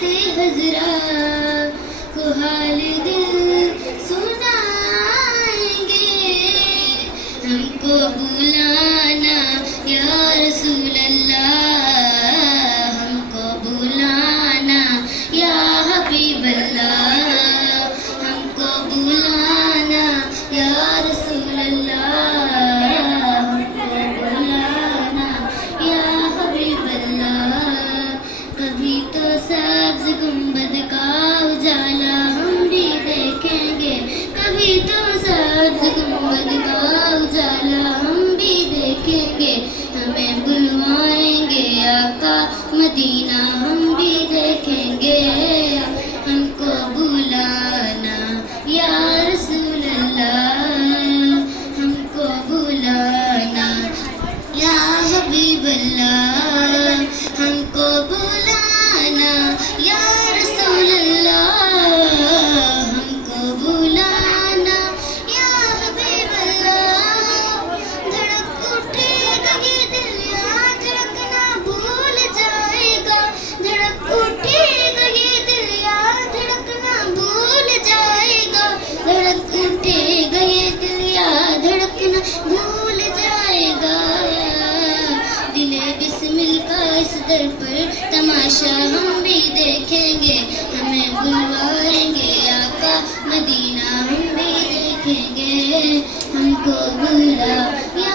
مدد حضرات کو حال دل سنائیں گے. ہم کو بلانا یا رسول اللہ، ہم کو بلانا یا حبیب اللہ، ہم کو بلانا یا رسول اللہ، ہم کو بلانا یا حبیب اللہ. کبھی تو سبز گنبد کا اجالا ہم بھی دیکھیں گے، کبھی تو سبز گنبد کا اجالا ہم بھی دیکھیں گے. ہمیں بلوائیں گے آقا مدینہ ہم بھی دیکھیں گے. ہم کو بلانا یا رسول اللہ، ہم کو بلانا یا حبیب اللہ، ہم کو بلانا یا رسول اللہ، ہم کو بلانا یا حبیب اللہ. دھڑک اٹھے گا یہ دل یہاں دھڑکنا بھول جائے گا، دھڑک اٹھے گا یہ دل یہاں دھڑکنا بھول جائے گا، دھڑک اٹھے گا یہ دل یہاں دھڑکنا بھول جائے گا. دل بسمل کا اس در پر تماشا ہم بھی دیکھیں گے، ہمیں بلوائیں گے آقا مدینہ ہم بھی دیکھیں گے. ہم کو بلا یا